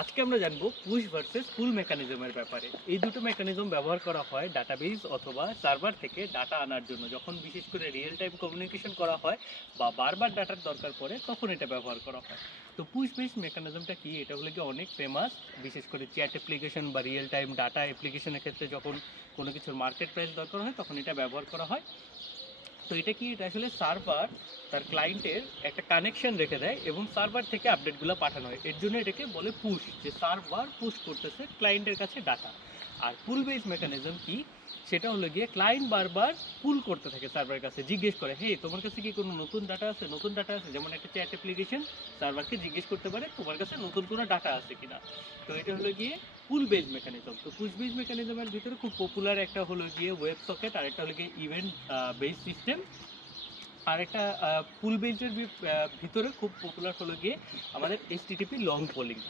আজকে আমরা জানবো পুশ ভার্সেস পুল মেকানিজমের ব্যাপারে। এই দুটো মেকানিজম ব্যবহার করা হয় ডাটাবেস অথবা সার্ভার থেকে ডাটা আনার জন্য, যখন বিশেষ করে রিয়েল টাইম কমিউনিকেশন করা হয় বা বারবার ডাটার দরকার পড়ে তখন এটা ব্যবহার করা হয়। তো পুশ বেস মেকানিজমটা কি, এটা হলো কি অনেক ফেমাস, বিশেষ করে চ্যাট অ্যাপ্লিকেশন বা রিয়েল টাইম ডাটা অ্যাপ্লিকেশনের ক্ষেত্রে যখন কোনো কিছুর মার্কেট প্রাইস দরকার হয় তখন এটা ব্যবহার করা হয়। তো এটা কি, এটা আসলে সার্ভার তার ক্লায়েন্টের একটা কানেকশন রেখে দেয় এবং সার্ভার থেকে আপডেটগুলো পাঠানো হয়। এর জন্য এটাকে বলে পুশ, যে সার্ভার পুশ করতেছে ক্লায়েন্টের কাছে ডাটা। আর পুল বেস মেকানিজম কি, সেটা হলো গিয়ে ক্লায়েন্ট বারবার পুল করতে থাকে সার্ভারের কাছে, জিজ্ঞেস করে হে তোমার কাছে কি কোনো নতুন ডাটা আছে, নতুন ডাটা আছে। যেমন একটা চ্যাট অ্যাপ্লিকেশন সার্ভারকে জিজ্ঞেস করতে পারে তোমার কাছে নতুন কোনো ডাটা আছে কিনা। তো এটা হলো গিয়ে পুল বেস মেকানিজম। তো পুশ বেস মেকানিজমের ভিতরে খুব পপুলার একটা হলো গিয়ে ওয়েব সকেট, আর একটা হলো গিয়ে ইভেন্ট বেস সিস্টেম। আর একটা পুল বেসের ভিতরে খুব পপুলার হলো গিয়ে আমাদের এইচটিটিপি লং পোলিং।